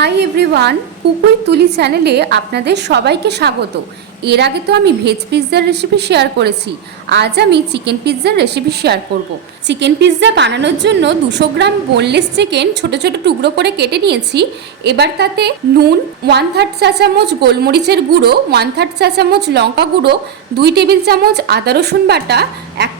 Hi everyone কুকুই তুলি চ্যানেলে আপনাদের সবাইকে স্বাগত। এর আগে তো আমি ভেজ পিৎজার রেসিপি শেয়ার করেছি। আজ আমি চিকেন পিৎজার রেসিপি শেয়ার করব। চিকেন পিৎজা বানানোর জন্য দুশো গ্রাম বোনলেস চিকেন ছোট ছোট টুকরো করে কেটে নিয়েছি। এবার তাতে নুন ওয়ান থার্ড চা চামচ গোলমরিচের গুঁড়ো ওয়ান থার্ড চা চামচ লঙ্কা গুঁড়ো, দুই টেবিল চামচ আদা রসুন বাটা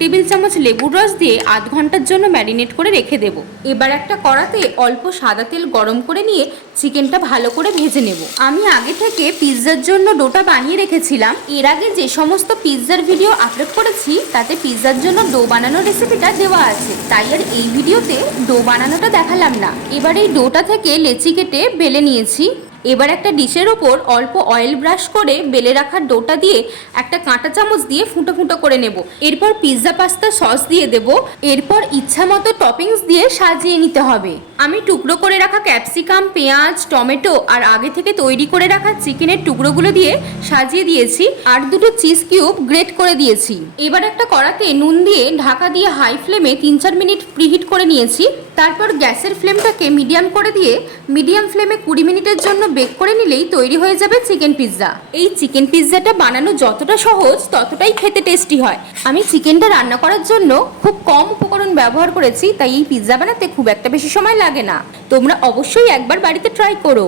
টেবিল চামচ লেবুর রস দিয়ে আধ ঘণ্টার জন্য ম্যারিনেট করে রেখে দেব। এবার একটা কড়াতে অল্প সাদা তেল গরম করে নিয়ে চিকেনটা ভালো করে ভেজে নেব। আমি আগে থেকে পিৎজার জন্য ডোটা বানিয়ে রেখেছিলাম। এর আগে যে সমস্ত পিৎজার ভিডিও আপলোড করেছি, তাতে পিৎজার জন্য ডো বানানোর রেসিপিটা দেওয়া আছে। তাই আর এই ভিডিওতে ডো বানানোটা দেখালাম না। এবার এই ডোটা থেকে লেচি কেটে বেলে নিয়েছি। এবার একটা ডিশের ওপর অল্প অয়েল ব্রাশ করে বেলে রাখার ডোটা দিয়ে একটা কাঁটা চামচ দিয়ে ফুটো ফুটো করে নেব। এরপর পিৎজা পাস্তা সস দিয়ে দেব। এরপর ইচ্ছা মতো টপিংস দিয়ে সাজিয়ে নিতে হবে। আমি টুকরো করে রাখা ক্যাপসিকাম পেঁয়াজ, টমেটো আর আগে থেকে তৈরি করে রাখা চিকেনের টুকরোগুলো দিয়ে সাজিয়ে দিয়েছি আর দুটো চিজ কিউব গ্রেট করে দিয়েছি। এবার একটা কড়াতে নুন দিয়ে ঢাকা দিয়ে হাই ফ্লেমে তিন চার মিনিট প্রিহিট করে নিয়েছি। তারপর গ্যাসের ফ্লেমটাকে মিডিয়াম করে দিয়ে মিডিয়াম ফ্লেমে কুড়ি মিনিটের জন্য বেক করে নিলেই তৈরি হয়ে যাবে চিকেন পিৎজা এই চিকেন পিৎজাটা বানানো যতটা সহজ, ততটাই খেতে টেস্টি হয়। আমি চিকেনটা রান্না করার জন্য খুব কম উপকরণ ব্যবহার করেছি, তাই এই পিৎজা বানাতে খুব একটা বেশি সময় লাগে না। তোমরা অবশ্যই একবার বাড়িতে ট্রাই করো।